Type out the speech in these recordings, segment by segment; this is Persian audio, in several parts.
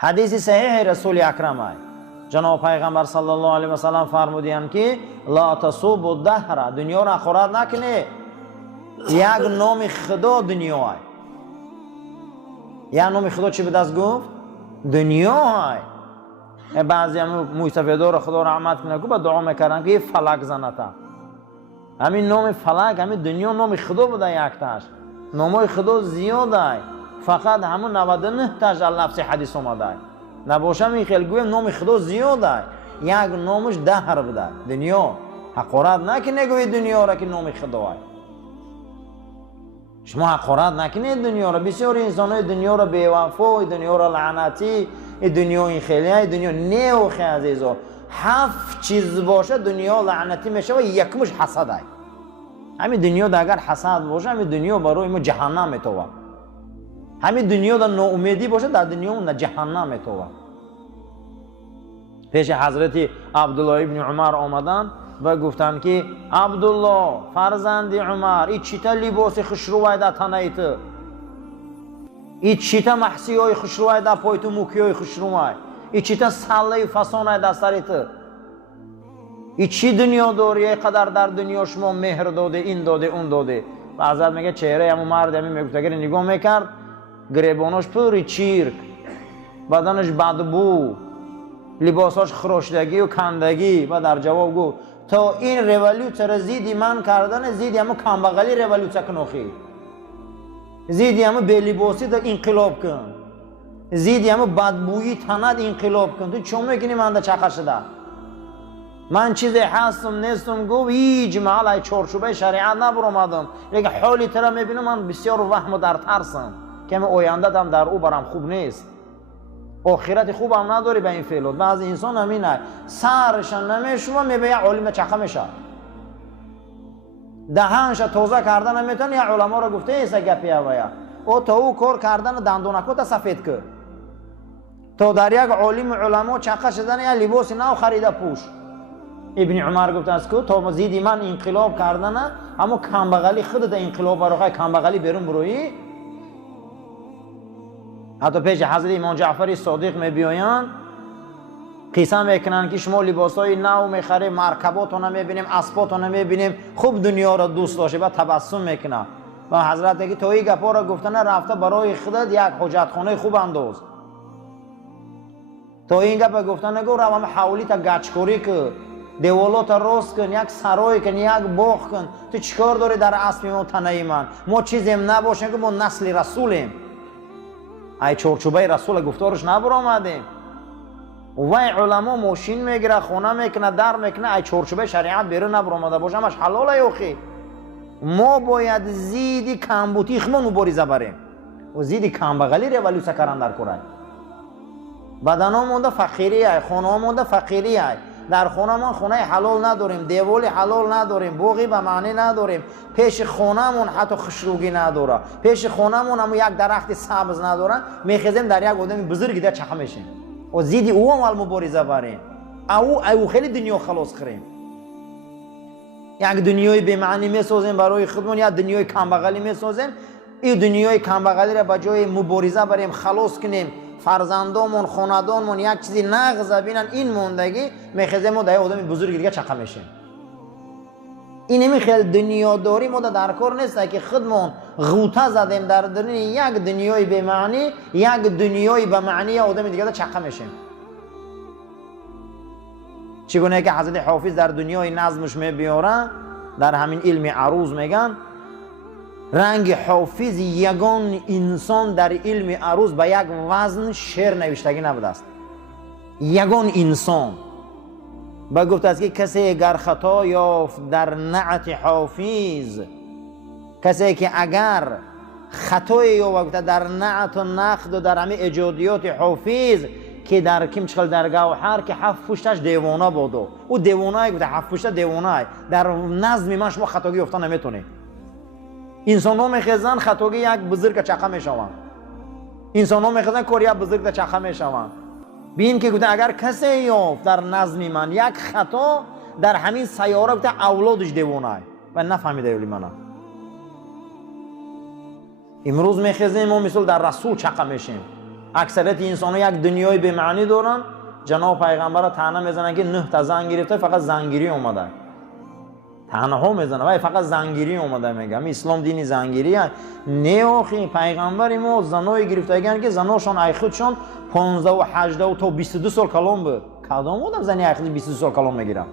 حدیث صحیح رسول اکرم است. جناب پیغمبر صلی الله علیه و سلم فرمودند که لا تسوبوا الدهر، دنیا را خراب نکنید. یک نام خدا دنیا است. یک نام خدا چی به دست گفت؟ دنیا است. بعضی هم مستفیدار خدا رحمت کنه که با دعا میکردن که فلک زنتا. همین نام فلک، همین دنیا نام خدا بوده یک تاش. نامای خدا زیاد است. فقط همون 99 تاش لفظ حدیث اومده است. نباشه می خیلی گویم نام خدا زیاد است. یک نامش دهر بوده. دنیا حقارت نکنه گوی دنیا را که نام خدا است. شما حقارت نکنید دنیا را. بسیار انسان‌های دنیا را بی‌وفا، دنیا را لعنتی، دنیا این خیلی، دنیا نه خیلی عزیزا. 7 چیز باشه دنیا لعنتی میشه و یکمش حسد است. همین دنیا دا اگر حسد باشه همین دنیا برای ما جهنم میتوه. همین دنیا دا ناامیدی باشه در دنیا اون جهنم میتوه. پیش حضرت عبدالله ابن عمر آمدن و گفتن که عبدالله فرزند عمر این چیتا لباس خوشروای در تنه تو، این چیتا محسی های خوشروای در پای تو، موکی های خوشروای، این چیتا سله فسان های در سر تو، این چی دنیا داری؟ اینقدر در دنیا شما مهر داده، این داده اون داده. و حضرت میگه چهره همون مرد همین میگفت اگر نگاه میکرد گریبانش پوری چیرک، بدنش بدبو، لباساش خراشدگی و کندگی. و در جواب گفت تا این ریولوچه را زیدی من کردن، زیدی همون کمبغلی ریولوچه کنوخی، زیدی همون بی‌لباسی تا انقلاب کن، زیدی همون بدبویی تند انقلاب کن. تو چون میکنی من در چقدر شده؟ من چیزی هستم نیستم گفت هیچ محل چارچوبه شریعت نبرآمدم. لیکن حالی ترا میبینم من بسیار وهم و در ترسم که من آینده هم در او برام خوب نیست، آخرت خوب هم نداری به این فعلات. بعضی انسان همینه سرشان نمیشوه میبینه عالم چخه میشه، دهنش تازه کردن نمیتونه. یا علما را گفته ایسا گپی اویا او تا او کار کردن دندونکو تا سفید که تا در یک عالم علما چخه شدن یا لباس نو خریده پوش. ابن عمر گفته است که تا زیدی من انقلاب کردن اما کمبغلی خودت انقلاب برای کمبغلی بیرون بروی. حتی پیش حضرت امام جعفر صادق میبیایند قسم میکنن که شما لباسای نو میخریم، مرکباتو نمیبینیم، اسباتو نمیبینیم، خوب دنیا را دوست داشته و تبسم میکنه. و حضرت که تو این گپا را گفتن رفته برای خودت یک حجت خانه خوب انداز. تو این گپا گفتن نگو رو هم حوالی تا گچکوری که دیوالات راست کن، یک سرای کن، یک باغ کن. تو چیکار داری در اسب ما تنه من؟ ما چیزیم نباشیم که ما نسل رسولیم. ای چارچوبه رسول گفتارش نبرآمدیم. و علما ماشین میگیره، خونه میکنه، در میکنه، ای چارچوبه شریعت بیرون نبرآمده باشه همش حلاله یوخی. ما باید زیدی کمبوتی خمون مبارزه بریم و زیدی کمبغلی ریولوسه کردن در کره. بدنا مونده فقیری ای، خونه مونده فقیری ای. در خونه ما خونه حلال نداریم، دیوالی حلال نداریم، باغی به معنی نداریم، پیش خونهمون حتی خشروگی نداره، پیش خونهمون هم یک درخت سبز نداره. میخیزیم در یک آدم بزرگی در چخه میشیم و زیدی او هم مبارزه بریم. او خیلی دنیا خلاص خریم. یک دنیای به معنی میسازیم برای خودمون، یا دنیای کمبغلی میسازیم. این دنیای کمبغلی را به جای مبارزه بریم خلاص کنیم، فرزندامون، خاندانمون یک چیزی نقض بینن، این موندگی میخیزیم و در آدم بزرگی دیگه چخه میشیم. این نمیخیل دنیاداری ما در کار نیست که خودمون غوطه زدیم در درون یک دنیای به معنی، یک دنیای به معنی آدم دیگه چخه میشیم. چگونه که حضرت حافظ در دنیای نظمش میبیاره، در همین علم عروض میگن رنگ حافظ یگان انسان در علم عروض به یک وزن شعر نوشتگی نبوده است. یگان انسان با گفته است که کسی اگر خطا یافت در نعت حافظ، کسی که اگر خطای یافت در نعت و نقد و در همه ایجادیات حافظ که در کم چخل در گوهر که 7 پشتش دیوانه بودو، او دیوانه گفته 7 پشت دیوانه در نظم من شما خطاگی یافته نمیتونه. انسان ها میخیزن خطاگی یک بزرگ چخه میشوند، انسان ها میخیزن کاری یک بزرگ چخه میشوند. بین که گفته اگر کسی یافت در نظم من یک خطا در همین سیاره گفته اولادش دیوانه و نفهمیده یولی منه. امروز میخیزیم ما مثل در رسول چخه میشیم. اکثریت انسان ها یک دنیای به معنی دارن. جناب پیغمبر را طعنه میزنن که 9 تا زن گرفته، فقط زنگیری اومده. طعنه ها میزنه ولی فقط زنگیری اومده. میگم اسلام دین زنگیری است. نه آخی پیغمبر ما زنای گرفتگان که زناشون ای خودشون 15 و 18 تا 22 سال کلام بود. کدام آدم زنی ای خودش 22 سال کلام میگیره؟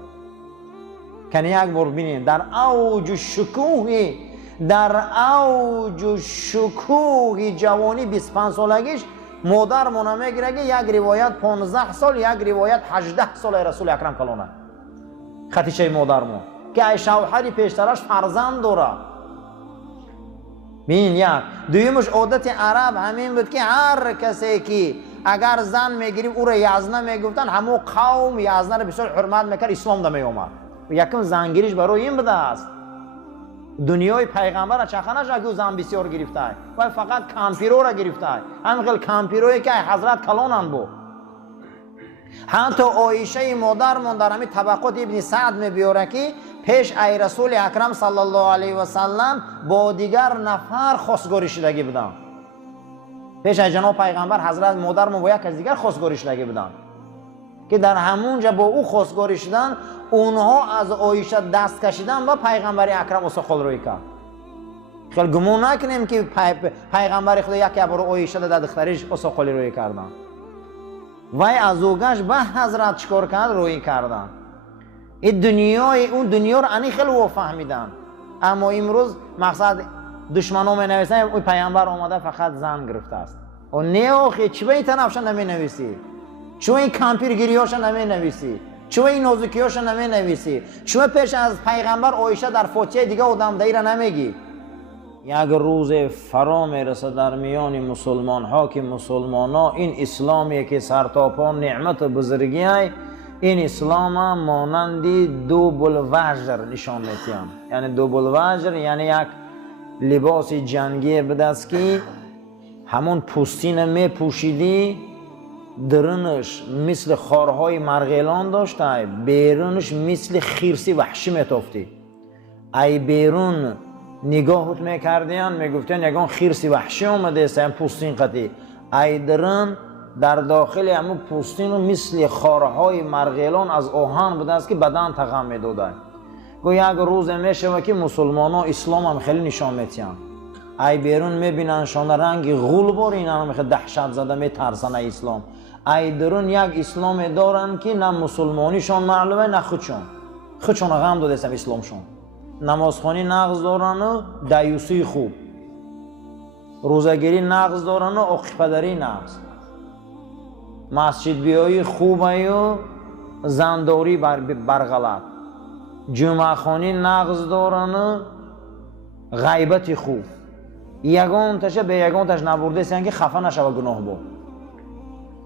کنی یک بار ببینید در اوج شکوه، در اوج شکوه جوانی 25 سالگیش مادر مون میگیره که یک روایت 15 سال، یک روایت 18 سال رسول اکرم کلونه. خطیچه مادر مون که ای شوهری پیشترش فرزند داره. ببین یک دویمش عادت عرب همین بود که هر کسی که اگر زن میگیریم او را یزنه میگفتن، همو قوم یزنه را بسیار حرمت میکرد، اسلام دمی اومد. یکم زنگیریش برای این بوده است. دنیای پیغمبر چخنش اگه زن بسیار گرفته و فقط کامپیرو را گرفته. همین کامپیروی که حضرت کلانن بود. حتی عایشه مادرمون در همین طبقات ابن سعد میبیاره که پیش ای رسول اکرم صلی الله علیه و سلم با دیگر نفر خواستگاری شدگی بودن. پیش ای جناب پیغمبر حضرت مادرمون با یک از دیگر خواستگاری شدگی بودن که در همونجا با او خواستگاری شدن، اونها از عایشه دست کشیدن و پیغمبر اکرم اسخال روی کرد. خیلی گمون نکنیم که پیغمبر خدا یک بار عایشه در دختریش اسخالی روی کردن. وای از اوگش به حضرت چکار کرد؟ روی کردن. این دنیای اون دنیا رو انی خیلی او فهمیدن. اما امروز مقصد دشمنان می نویسن اون پیامبر اومده فقط زن گرفته است. و نه آخی چه به این طرفش نمی نویسی؟ چه این کامپیرگیریاش نمی نویسی؟ چه این نازکیاش نمی نویسی؟ چه پیش از پیغمبر عایشه در فوتیه دیگه آدم دایر نمیگی؟ یک روز فرا میرسه در میان مسلمان ها که مسلمان ها این اسلامی که سرتاپا نعمت بزرگی های، این اسلام هم مانندی دو بلوجر نشان میتیم. یعنی دو بلوجر یعنی یک لباس جنگی بدست که همون پوستین می پوشیدی، درونش مثل خارهای مرغیلان داشته، بیرونش مثل خیرسی وحشی میتافتی. ای بیرون نگاهت میکردین میگفتین یگان خیرسی وحشی اومده است، هم پوستین قطعی. ای درون در داخل همون پوستین مثل خارهای مرغیلان از آهن بوده است که بدن تغم میداده. گو یک روز میشه که مسلمان ها اسلام هم خیلی نشان میتین. ای بیرون میبینن شان رنگ غولبار، این هم دهشت زده میترسن اسلام. ای درون یک اسلام دارن که نه مسلمانیشان معلومه نه خودشون غم داده است اسلامشون. نمازخوانی نقض دارن و دیوسی خوب، روزگیری نقض دارن و عقیقه‌داری نقض، مسجد بیایی خوبه و زنداری برغلط، جمعه خانی نقض دارن و غیبت خوب. یگان تشه به یگان تش نبرده است که خفه نشوه گناه با.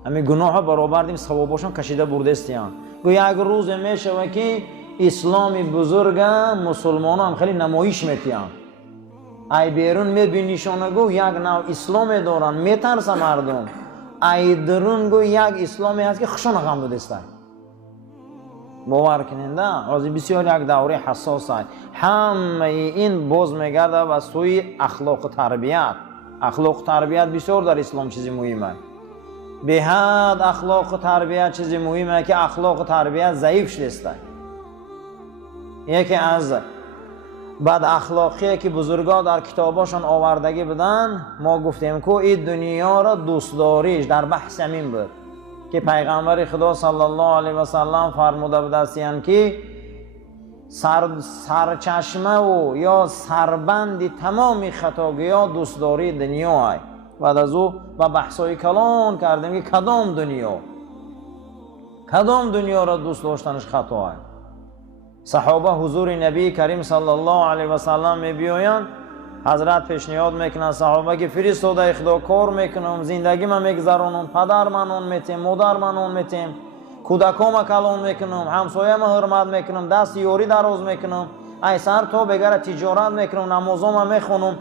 همین گناه ها برابر دیم ثواباشون کشیده برده استیان. گو یک روز میشه که اسلامی بزرگ مسلمان هم خیلی نمایش میتیان. ای بیرون میبینیشون گو یک نوع اسلام دارن میترسه مردم. ای درون گو یک اسلامی هست که خشون غم داده است. باور کننده از بسیار یک دوره حساس است. همه این باز میگرده و سوی اخلاق و تربیت. اخلاق و تربیت بسیار در اسلام چیزی مهمه. به حد اخلاق و تربیت چیزی مهمه که اخلاق و تربیت ضعیف شده است. یکی از بد اخلاقی که بزرگا در کتاباشون آوردگی بدن، ما گفتیم که این دنیا را دوست داریش در بحث همین بود که پیغمبر خدا صلی الله علیه و سلم فرموده بودند که سرچشمه و یا سربند تمام خطاگی‌ها دوست داری دنیا است. بعد از او و بحثای کلان کردیم که کدام دنیا را دوست داشتنش خطا است. صحابه حضور نبی کریم صلی الله علیه و سلم میبیایند، حضرت پیشنهاد میکنن صحابه که فرستاده خدا کار میکنم، زندگی من میگذرونم، پدر من اون میتیم، مادر من اون میتیم، کودکام کلان میکنم، همسایه من حرمت میکنم، دست یاری دراز میکنم، ای سر تا بگر تجارت میکنم، نمازام میخونم.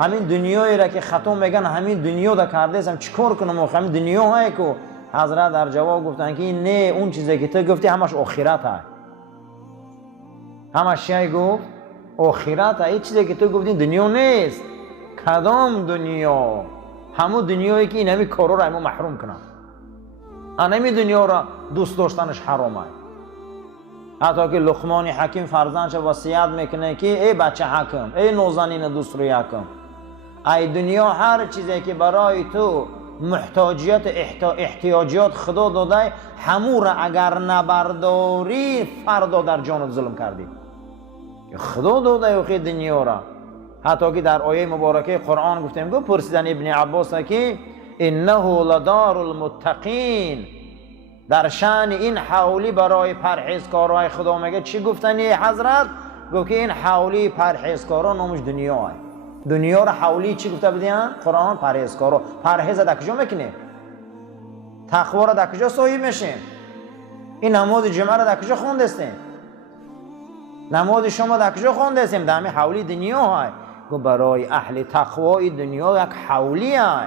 همین دنیایی را که خطا میگن همین دنیا دا کرده استم چیکار کنم؟ همین دنیا هایی که حضرت در جواب گفتن که نه، اون چیزی که تو گفتی همش آخرت است. همش چی گفت؟ آخرت است. این چیزی که تو گفتی دنیا نیست. کدام دنیا؟ همون دنیایی که این همی کارو را همون محروم کنن. انمی دنیا را دوست داشتنش حرامه. حتی که لقمان حکیم فرزندش وصیت میکنه که ای بچه حکم، ای نازنین دوست روی حکم، ای دنیا هر چیزی که برای تو محتاجیت احتیاجات خدا داده همون را اگر نبرداری فردا در جانت ظلم کردی. خدا داده خود دنیا را. حتی که در آیه مبارکه قرآن گفتیم گفت پرسیدن ابن عباس که انه لدار المتقین، در شأن این حولی برای پرهیزکارای خدا میگه چی گفتنی حضرت؟ گفت که این حولی پرهیزکارا نامش دنیا های. دنیا را حولی چی گفته بدین؟ قرآن پرهیزکارا. پرهیز در کجا میکنه؟ تقوا را در کجا صاحب میشین؟ این نماز جمعه را در کجا خوندستین؟ نماز شما در کجا خوندستین؟ در همین حولی دنیا های. گفت برای اهل تقوای دنیا یک حولی های.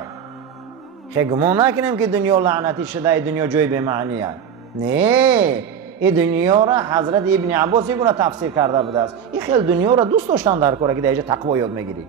خیلی گمان نکنیم که دنیا لعنتی شده، دنیا جای به معنی است. نه، این دنیا را حضرت ابن عباس یه گونه تفسیر کرده بوده است. این خیلی دنیا را دوست داشتن در کاره که در اینجا تقوا یاد میگیری.